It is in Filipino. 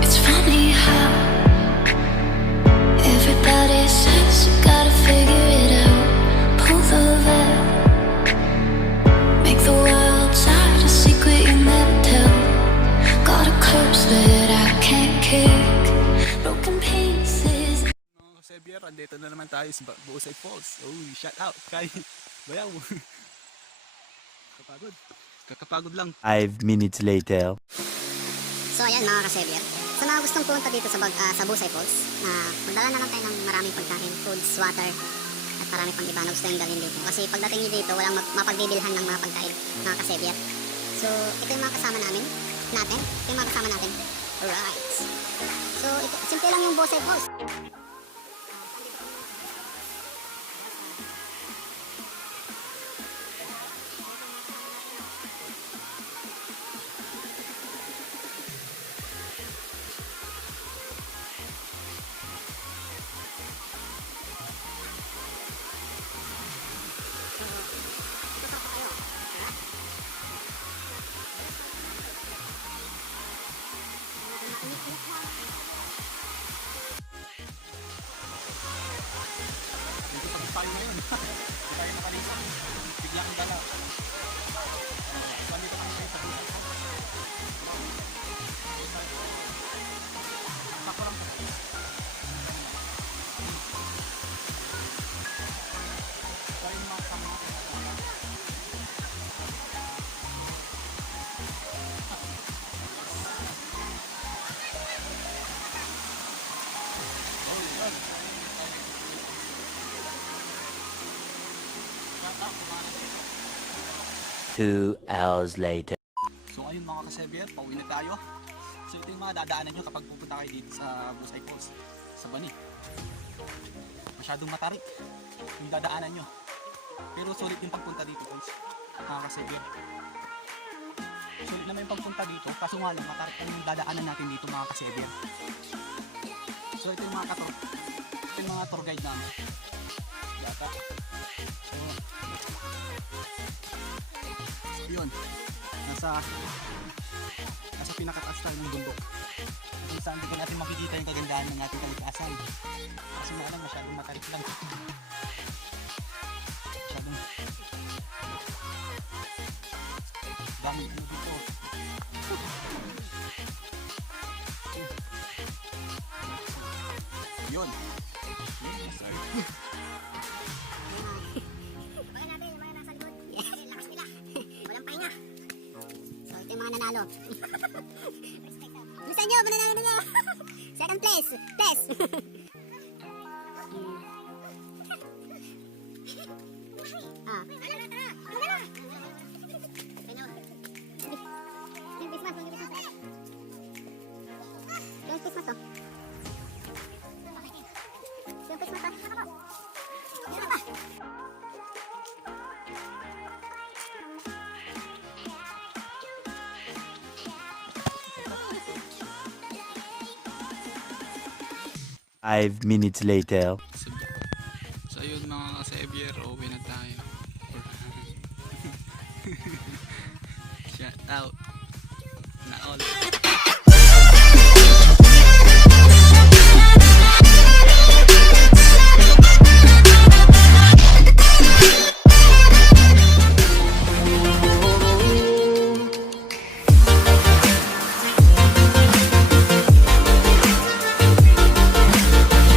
It's funny how everybody says you gotta figure it out. Pull the veil, make the world outside a secret you never tell. Got a curse that I can't kick, broken pieces. Mga kasebier, andito na naman tayo sa Busay Falls. Oh, shout out kay Bayaw. Kakapagod lang. 5 minutes later. So ayan mga kasebier, sa mga gustong pumunta dito sa Busay Falls, magdala na lang tayo ng maraming pagkain, foods, water, at marami pang iba na gusto yung dalhin dito. Kasi pagdating nyo dito, walang mapagbibilhan ng mga pagkain, mga kasebier. So ito yung mga kasama natin. Ito yung mga kasama natin. Alright. So ito, simple lang yung Busay Falls. Dito pa tayo ngayon. Hindi tayo nakalisan. Bigla kang dala. Nandito kami sa Busay Falls. Ako lang. Tayo yung mga kasama natin. 2 hours later. So ayun mga kasebier, pauwi na tayo. So ito yung mga dadaanan nyo kapag pupunta kayo dito sa Busay Falls, sa Bani. Masyadong matarik yung dadaanan nyo. Pero sulit yung pagpunta dito guys, mga kasebier. Sulit naman yung pagpunta dito, kaso nga lang matarik yung dadaanan natin dito mga kasebier. So ito yung mga ito yung mga tour guide namin. Yata. So yun, nasa pinakataas tayo ng bundok kung saan hindi natin makikita yung kagandahan ng ating kalikasan kasi nga lang masyadong matarik lang, masyadong dami dito. Yun, sorry. Nanalo. Gusto nyo, mananalo nyo. Second place. Five minutes later. So yun mga kasebier, uwi na tayo. Shout out na all.